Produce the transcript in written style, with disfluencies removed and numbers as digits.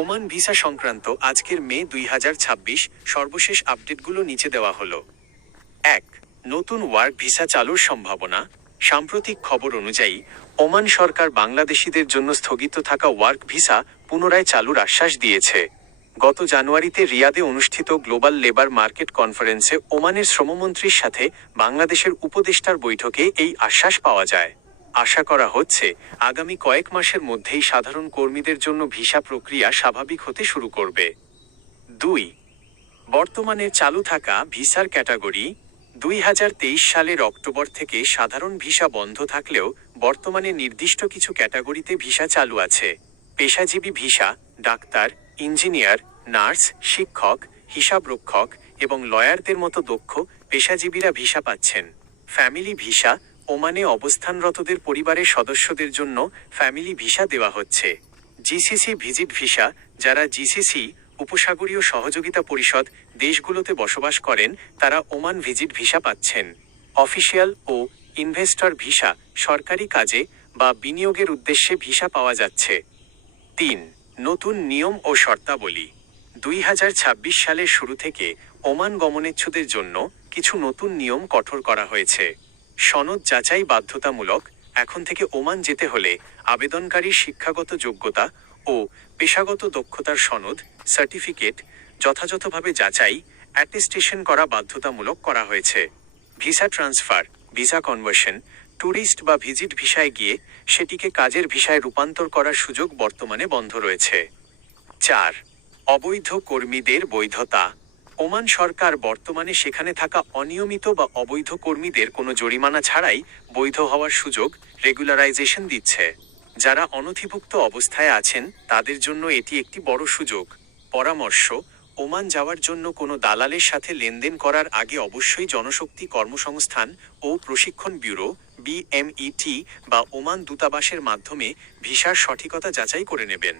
Oman visa সংক্রান্ত আজকের মে 2026 সর্বশেষ আপডেটগুলো নিচে দেওয়া হলো। ১. নতুন ওয়ার্ক ভিসা চালুর সম্ভাবনা। সাম্প্রতিক খবর অনুযায়ী ওমান সরকার বাংলাদেশিদের জন্য স্থগিত থাকা ওয়ার্ক ভিসা পুনরায় চালুর আশ্বাস দিয়েছে। গত জানুয়ারিতে রিয়াদে অনুষ্ঠিত গ্লোবাল লেবার মার্কেট কনফারেন্সে ওমানের শ্রমমন্ত্রীর সাথে বাংলাদেশের উপদেষ্টার বৈঠকে এই আশ্বাস পাওয়া যায়। আশা করা হচ্ছে আগামী কয়েক মাসের মধ্যেই সাধারণ কর্মীদের জন্য ভিসা প্রক্রিয়া স্বাভাবিক হতে শুরু করবে। ২. বর্তমানে চালু থাকা ভিসার ক্যাটাগরি। 2023 সালের অক্টোবর থেকে সাধারণ ভিসা বন্ধ থাকলেও বর্তমানে নির্দিষ্ট কিছু ক্যাটাগরিতে ভিসা চালু আছে। পেশাজীবী ভিসা, ডাক্তার, ইঞ্জিনিয়ার, নার্স, শিক্ষক, হিসাবরক্ষক এবং লয়ারদের মতো দক্ষ পেশাজীবীরা ভিসা পাচ্ছেন। ফ্যামিলি ভিসা, ওমানে অবস্থানরতদের পরিবারের সদস্যদের জন্য ফ্যামিলি ভিসা দেওয়া হচ্ছে। জিসিসি ভিজিট ভিসা, যারা জিসিসি উপসাগরীয় সহযোগিতা পরিষদ দেশগুলোতে বসবাস করেন তারা ওমান ভিজিট ভিসা পাচ্ছেন। অফিসিয়াল ও ইনভেস্টর ভিসা, সরকারি কাজে বা বিনিয়োগের উদ্দেশ্যে ভিসা পাওয়া যাচ্ছে। ৩. নতুন নিয়ম ও শর্তাবলী। 2026 সালের শুরু থেকে ওমান গমনেচ্ছুদের জন্য কিছু নতুন নিয়ম কঠোর করা হয়েছে। সনদ যাচাই বাধ্যতামূলক। এখন থেকে ওমান যেতে হলে আবেদনকারীর শিক্ষাগত যোগ্যতা ও পেশাগত দক্ষতার সনদ সার্টিফিকেট যথাযথভাবে যাচাই অ্যাটেস্টেশন করা বাধ্যতামূলক করা হয়েছে। Visa transfer, visa conversion, tourist বা ভিজিট ভিসায় গিয়ে সেটিকে কাজের ভিসায় রূপান্তর করার সুযোগ বর্তমানে বন্ধ রয়েছে। ৪. অবৈধ কর্মীদের বৈধতা। ওমান সরকার বর্তমানে সেখানে থাকা অনিয়মিত বা অবৈধ কর্মীদের কোনো জরিমানা ছাড়াই বৈধ হওয়ার সুযোগ রেগুলারাইজেশন দিচ্ছে। যারা অনথিভুক্ত অবস্থায় আছেন তাদের জন্য এটি একটি বড় সুযোগ। পরামর্শ: ওমান যাওয়ার জন্য কোনো দালালের সাথে লেনদেন করার আগে অবশ্যই জনশক্তি কর্মসংস্থান ও প্রশিক্ষণ ব্যুরো BMET বা ওমান দূতাবাসের মাধ্যমে ভিসার সঠিকতা যাচাই করে নেবেন।